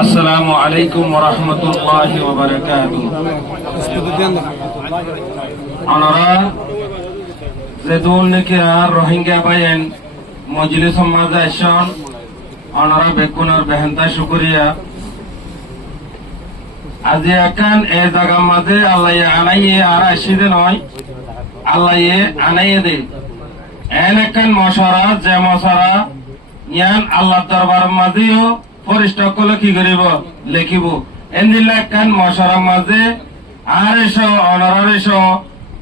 আসসালামু আলাইকুম ওয়া রাহমাতুল্লাহি ওয়া বারাকাতুহু। আমরা যেদুল নাকি আর রোহিঙ্গা বাইন মজলিস সমাজে আসন আমরা বেকুনার বেহেনতা শুকরিয়া আজি একান এ জায়গা মাঝে আল্লাহ আনাইয়ে আর আসিদে নয় আল্লাহ আনাইয়ে দে এন একান মশারা যে মশারা ইয়ান আল্লাহ দরবার মাঝেও ফরিষ্ঠ করলে কি করিব লেখিব এন্দিল্লা একান মশারা মাঝে আর এসো অনার এসো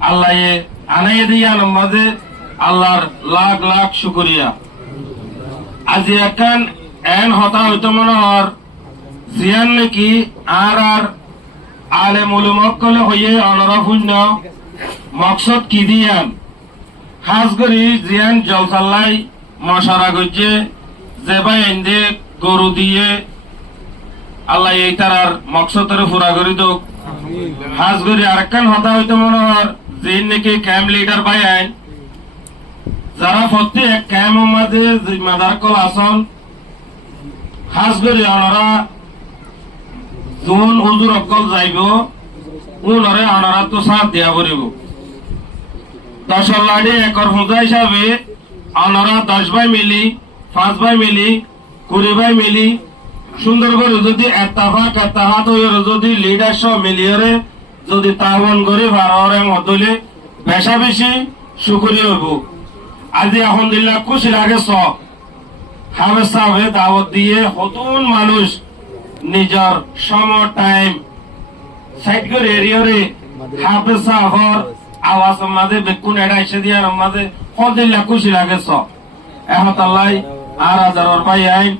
আল্লাহ আনাইয়ে দিয়ান মাঝে আল্লাহর লাখ লাখ শুকরিয়া। আজি একান এন হতা হইতো মনে হর জিয়ান নাকি আর আলে মুলুমকলে হইয়ে অনরা শূন্য মকসদ কি দিয়ান খাস করি জিয়ান জলসাল্লাই মশারা গজ্জে যেবাই এন্দে গরু দিয়ে আল্লাহ এই তার মকসদের পুরা করি দোক। খাস করি আরেকখান হতা হইতো মনে হর যিন নাকি ক্যাম্প লিডার পাই আইন যারা প্রত্যেক ক্যাম্প মাঝে জিম্মাদার কল আসন খাস করি অনরা যোন হুজুর অকল যাইব উনরে অনারা তো সাথ দিয়া করিব 10 লাড়ি একর হুজা হিসাবে অনারা 10 ভাই মিলি 5 ভাই মিলি 20 ভাই মিলি সুন্দর করে যদি এত্তাহাত হয়ে যদি লিডার সব মিলিয়ে যদি তাওয়ান করে ভাড়া মতলে বেশা বেশি শুকরি হইব। আজি আলহামদুলিল্লাহ খুশি লাগে সব হাবেজ সাহেব দাওয়াত দিয়ে নতুন মানুষ নিজের সম টাইম সাইড করে এরিয়ারে হাফেজ সাহর আওয়াজ মাঝে বেকুন এডা এসে দিয়ার মাঝে হদিল্লা খুশি লাগে সব এখন আল্লাহ আর হাজার পাই আইন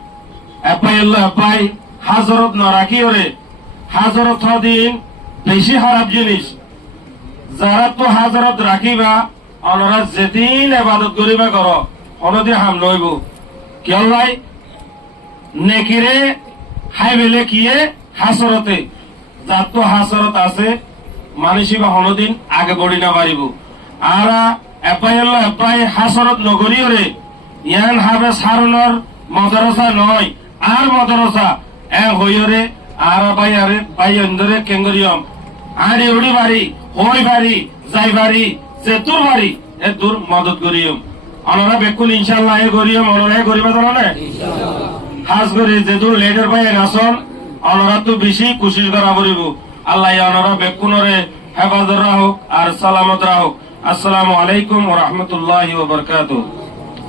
এপাই আল্লাহ এপাই হাজরত ন রাখি ওরে হাজরত দিন বেশি খারাপ জিনিস যারা তো হাজরত রাখিবা অনরা যেদিন এবাদত করিবা কর অনদিন হাম লইব কিয় ভাই নেকিরে হাই বেলে কিয়ে হাসরতে যার তো হাসরত আছে মানুষই বা হনদিন আগে বড়ি না পারিব আর এপাই হাসরত নগরীয় রে ইয়ান হাবে সারুনর মদরসা নয় আর মদরসা এ হইরে আর ভাই অন্দরে কেঙ্গরিয়ম আর উড়ি বাড়ি হই বাড়ি যাই বাড়ি যে তোর বাড়ি এ দূর মদত করিয়ম অনরা বেকুল ইনশাল্লাহ এ করিয়ম অনরা করিবা ধরনে খাস করে যে দূর লেডার ভাই আসন অনরা তো বেশি কোশিশ করা করিব আল্লাহ অনরা বেকুনরে হেফাজত রাখুক আর সালামত রাখুক। আসসালামু আলাইকুম ওয়া রাহমাতুল্লাহি ওয়া বারাকাতুহু।